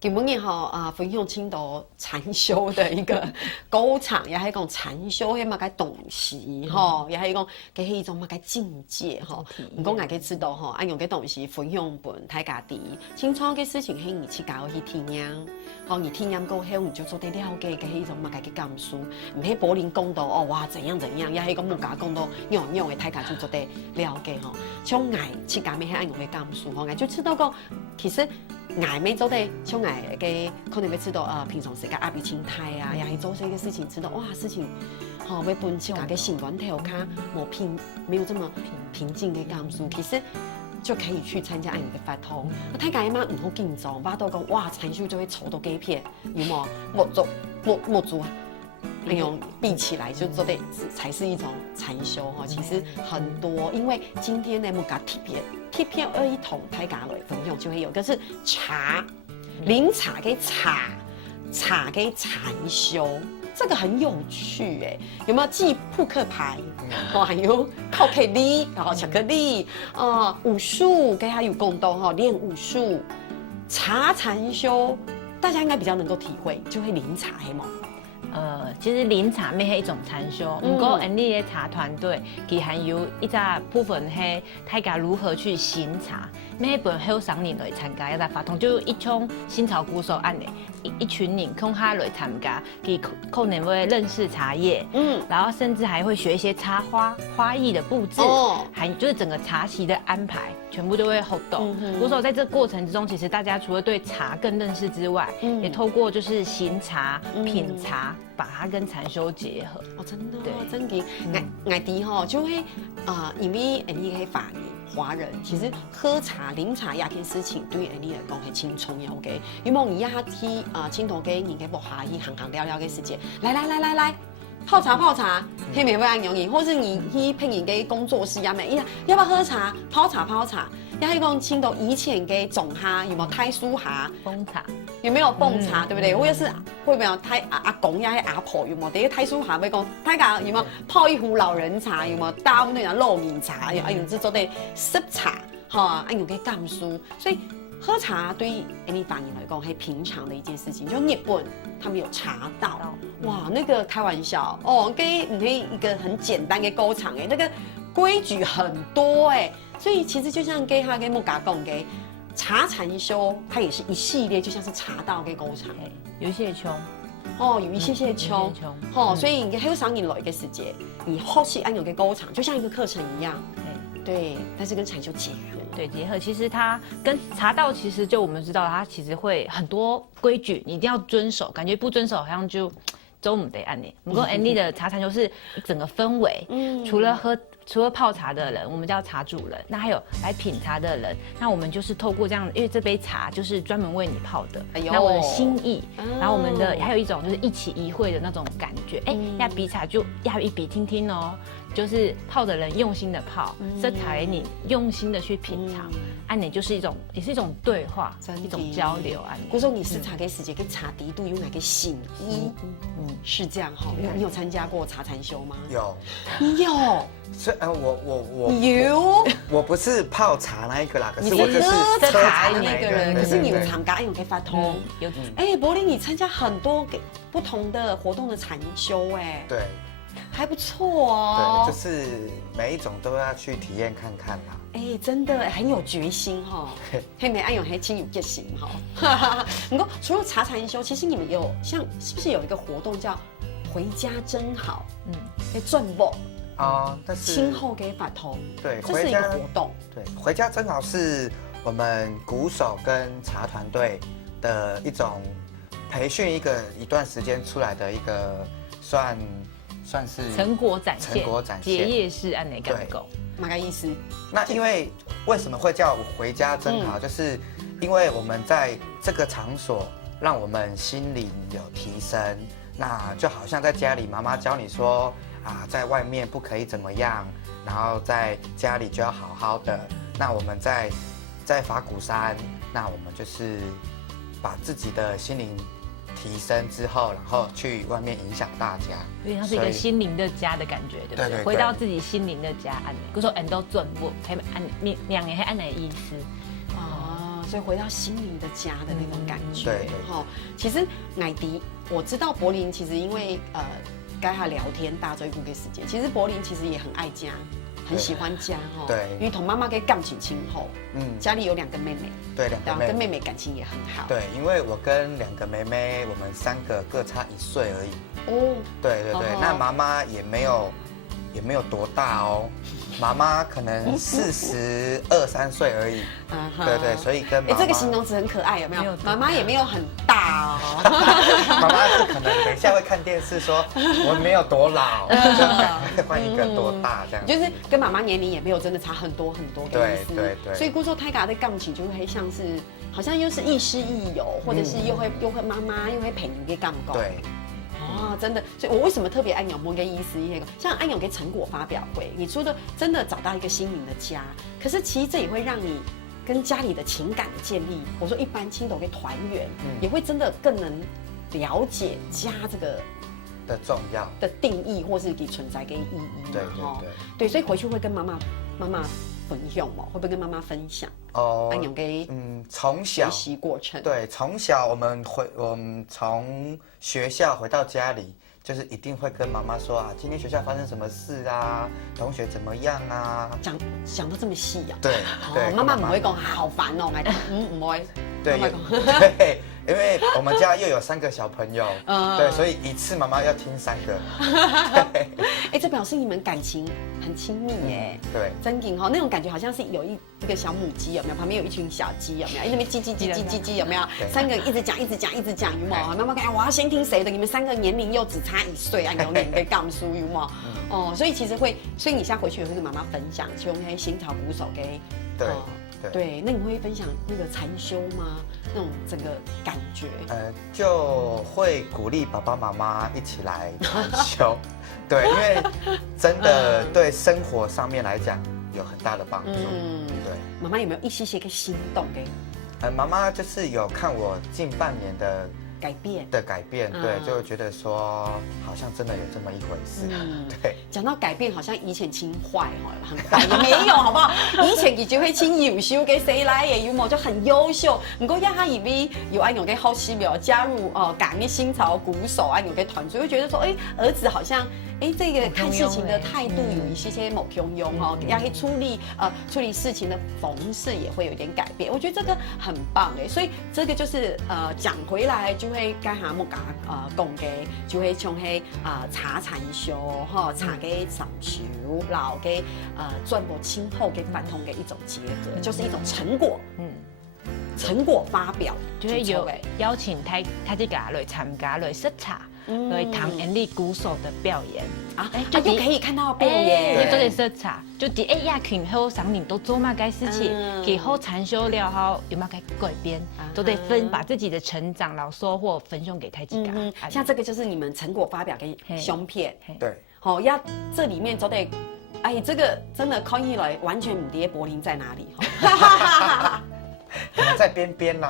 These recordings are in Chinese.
今日分享青岛禅修的一个歌场，也係講禪修迄麼個東西吼，也係講嘅係一種乜個境界吼。唔講大家知道吼，按用嘅東西分享俾大家知，清楚嘅事情係你去教去體驗，吼你體驗過後，你就做得了解嘅係一種乜個嘅感受，唔係柏林講到哦哇怎樣怎樣，也係講冇講講到樣樣嘅大家就做得了解吼。像我去教咩係按用嘅感受吼，我就知道講其實。我沒做的，像我嘅可能會知道平常時嘅壓力心態啊，也係做這個事情，知道哇事情，會本自己嘅心關頭卡沒有這麼平靜嘅感受，其實就可以去參加按你嘅法通。大家嘛唔好緊張，巴到講哇禪修就會抽到幾片，有冇？莫做。那種閉起來就做的才是一種禪修哈。其實很多，因為今天呢，我講貼片一同大家來分享，就會有個是茶，靈茶嘅茶嘅禪修，這個很有趣哎。有沒有記撲克牌？還有巧克力，巧克力，武術跟還有共同哈練武術，茶禪修，大家應該比較能夠體會，就會靈茶係嗎？其實靈茶咩係一種禪修，不過你嘅茶團隊佢還有一個部分係大家如何去行茶，咩本好賞人來參加一個法通，就一種新潮鼓手案例，一群人空下來參加，佢可能會認識茶葉，然後甚至還會學一些插花藝的佈置，還就是整個茶席的安排，全部都會活動。鼓手在這個過程之中，其實大家除了對茶更認識之外，也透過就是行茶、品茶。把它跟禪修結合哦，真的，對，真嘅。我哋吼就會因為你係華人，其實喝茶、飲茶呢件事情對你嚟講係輕重要嘅。如果你一下去青島嘅人嘅博下去行聊聊嘅時間，來，泡茶，聽明會按容易，或是你去聘人嘅工作室呀，咩呀，要不要喝茶？泡茶。要係講青島以前嘅種下有冇太叔下風茶？有沒有奉茶，對不對？或者是會唔會有太阿公呀、阿婆有冇？第一太叔下會講，大家有冇泡一壺老人茶？有冇搭那種糯米茶？有用這做的濕茶，哈，用嘅甘酥。所以喝茶對於你反應來講係平常的一件事情。就日本，他們有茶道，哇，那個開玩笑哦，跟唔係一個很簡單嘅歌場誒，那個規矩很多誒。所以其實就像給他給木嘎講嘅茶禪修，它也是一系列，就像是茶道嘅歌場。有一些秋，有一些秋，所以你很少你來嘅時間，你後續按有嘅歌場，就像一個課程一樣。對，但是跟禪修結合。對，結合。其實它跟茶道，其實就我們知道，它其實會很多規矩，你一定要遵守，感覺不遵守好像就都唔得按呢。不過 Andy 的茶禪修是整個氛圍，除了泡茶的人，我們叫茶主人，那還有來品茶的人，那我們就是透過這樣，因為這杯茶就是專門為你泡的，那我的心意，然後我們的還有一種就是一起一會的那種感覺，要比茶就要一比聽聽哦，就是泡的人用心的泡，色茶你用心的去品嘗，按你就是一種也是一種對話，一種交流按。古說你試茶嘅時間，跟茶底度有哪個心意？是這樣哈。你有參加過茶禪修嗎？有，你有。所以我有，我不是泡茶那一個啦，可是你是喝茶的那個人，可是你有參加有給法通，有。柏林你參加很多不同的活動的禪修，對，還不錯哦。對，就是每一種都要去體驗看看啦。真的很有決心哈，嘿沒按有很有決心哈。不過除了茶禪修，其實你們有像是不是有一個活動叫回家真好？轉播。但是今後給法通，對，這是一個活動。對，回家正好是我們鼓手跟茶團隊的一種培訓，一段時間出來的一個算是成果展現，結業式按哪個狗？哪個意思？那因為什麼會叫回家真好？就是因為我們在這個場所，讓我們心靈有提升。那就好像在家裡，媽媽教你說。在外面不可以怎麼樣，然後在家裡就要好好的。那我們在法鼓山，那我們就是把自己的心靈提升之後，然後去外面影響大家。所以它是一個心靈的家的感覺，對不對？對，回到自己心靈的家，按，比如說按到轉播，還按兩年還按哪意思？所以回到心灵的家的那种感觉。对，其实乃迪，我知道柏林其实因为跟他聊天大追顾给时间，其实柏林其实也很爱家。很喜欢家哈，对，因为同妈妈跟感情亲厚，家里有2个妹妹，对，2个妹妹，跟妹妹感情也很好，对，因为我跟2个妹妹，我们3个各差1岁而已，哦，对，那妈妈也没有多大哦，妈妈可能42、3岁而已，对，所以跟妈妈，这个形容词很可爱，有没有？妈妈也没有很大哦，妈妈是可能等一下会看电视说我没有多老，就换一个多大这样，就是跟妈妈年龄也没有真的差很多的意思，对，所以故说泰嘎的杠起就会像是好像又是亦师亦友，或者是又会妈妈又会陪你给杠杠，对。哦，真的，所以我为什么特别爱永波跟医师那个，像安永给成果发表会，你除了真的找到一个心灵的家，可是其实这也会让你跟家里的情感的建立，我说一般亲友跟团圆，也会真的更能了解家这个的重要的定义，或是给存在跟意义嘛，对，所以回去会跟妈妈分享嘛，会不会跟妈妈分享？哦，安永给从小学习过程，对，从小我们从学校回到家里，就是一定会跟妈妈说啊，今天学校发生什么事啊，同学怎么样啊，讲到这么细啊？对，妈妈不会讲好烦哦，不会，对，因为我们家又有3个小朋友，对，所以一次妈妈要听3个，这表示你们感情很亲密耶，对，真紧哈，那种感觉好像是有一个小母鸡有没有？旁边有一群小鸡有没有？那边叽有没有？3个一直讲，有没有？妈妈讲我要先听谁的？你们3个年龄又只差1岁啊，有点被杠输有没有？哦，所以其实所以你现在回去也会跟妈妈分享，就用新潮鼓手给对，那你会分享那个禅修吗？那种整个感觉？就会鼓励爸爸妈妈一起来禅修，对，因为真的对生活上面来讲有很大的帮助。对，妈妈有没有一些个心动给？妈妈就是有看我近半年的改变，对，就觉得说好像真的有这么一回事。对，讲到改变，好像以前轻坏很坏，也没有，好不好？以前你就会轻优秀，给谁来也有mo就很优秀。不过亚哈以为有安永给好奇妙加入港的新潮鼓手安永给团队，会觉得说，儿子好像。这个看事情的态度有一些某庸庸哈，要去处理事情的方式也会有点改变，我觉得这个很棒所以这个就是讲回来就会跟下木讲讲嘅，就会从茶禅修哈，茶嘅禅修，然後嘅轉播親後嘅反同嘅一種結合，就是一種成果，成果發表，就會有邀請大家來參加來視察。来唐安利鼓手的表演就可以看到表演，就做点视察，就亚群后上面都做嘛该事情，给后禅修了后有嘛该改变，都得把自己的成长、老收获分享给大家。像这个就是你们成果发表跟胸片，对，好，要这里面都得，这个真的看起来完全不跌柏林在哪里可能在边边啦。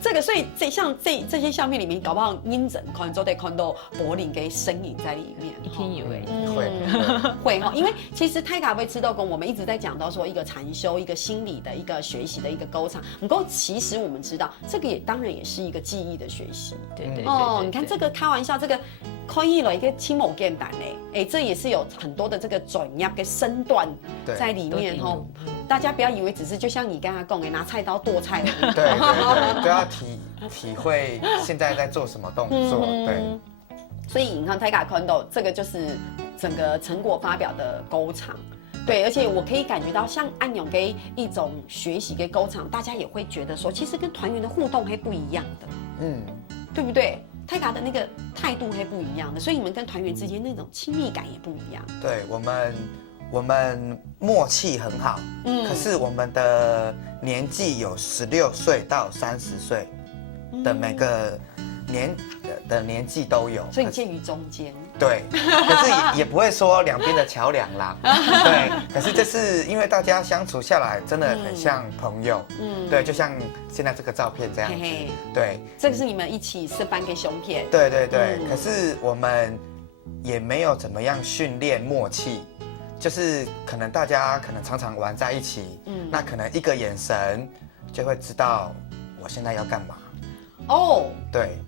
这个，所以像这些相片里面，搞不好音整可能都得看到柏林给身影在里面。一定有会哈，因为其实泰卡威吃豆工，我们一直在讲到说一个禅修、一个心理的一个学习的一个沟通。不过其实我们知道，这个当然也是一个记忆的学习。对，你看这个开玩笑，这个看起来一个轻某简单这也是有很多的这个专业跟身段在里面大家不要以为只是就像你刚才讲的拿菜刀剁菜而已，对，都要体会现在在做什么动作，对。所以你看泰卡看到这个就是整个成果发表的沟场，对，而且我可以感觉到像安永给一种学习跟沟场，大家也会觉得说，其实跟团员的互动会不一样的，对不对？泰卡的那个态度会不一样的，所以你们跟团员之间那种亲密感也不一样。对，我们默契很好，可是我们的年纪有16岁到30岁的每个年纪都有，所以介于中间。对，可是也不会说两边的桥梁啦。对，可是就是因为大家相处下来真的很像朋友。对，就像现在这个照片这样子。对，这个是你们一起示范给胸片。对，可是我们也没有怎么样训练默契。就是可能大家可能常常玩在一起，那可能一个眼神就会知道我现在要干嘛。哦，对，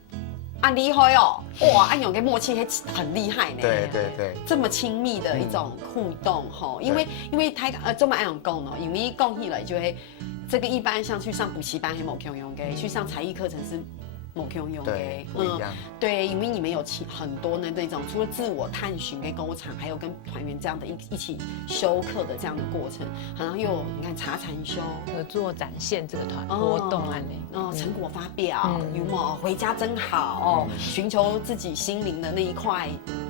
啊厉害哦，哇，安永跟默契很厉害呢。对对对，这么亲密的一种互动哈，因为他这么安永讲哦，因为讲起来就会这个一般像去上补习班还冇用的，去上才艺课程是。某 Q 用对，不一样。对，因为你们有很多的那种，除了自我探寻跟沟场，还有跟团员这样的一起修课的这样的过程，然后又你看茶禅修合作展现这个活动案成果发表，有没有回家真好哦？寻求自己心灵的那一块，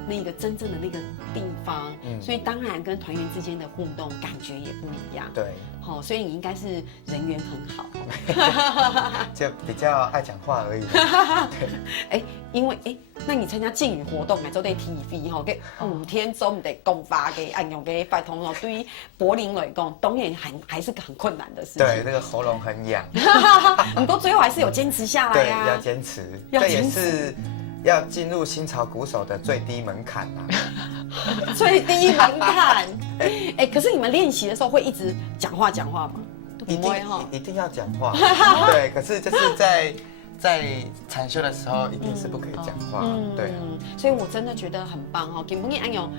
那个真正的那个地方，所以当然跟团员之间的互动感觉也不一样。对。好，所以你应该是人缘很好，就比较爱讲话而已。对，因为那你参加竞语活动，做对 TV 哈，给5天总得公发给按用给拜通哦。对于柏林来讲，当然还是很困难的事情。对，那个喉咙很痒。不过最后还是有坚持下来啊。对，要坚持，这也是要进入新潮鼓手的最低门槛啊。最低门槛。可是你们练习的时候会一直讲话吗？一定要讲话。对，可是就是在禅修的时候，一定是不可以讲话。对。所以我真的觉得很棒哦，根本安有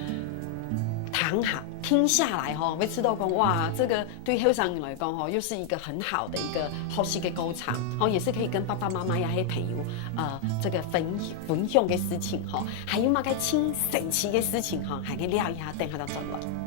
躺好听下来哈，被吃到讲哇，这个对后生人来讲哈，又是一个很好的一个呼吸的沟场，哦，也是可以跟爸爸妈妈呀还有朋友这个分享的事情哈，还有嘛个亲神奇的事情哈，还可以聊一下，等下再转来。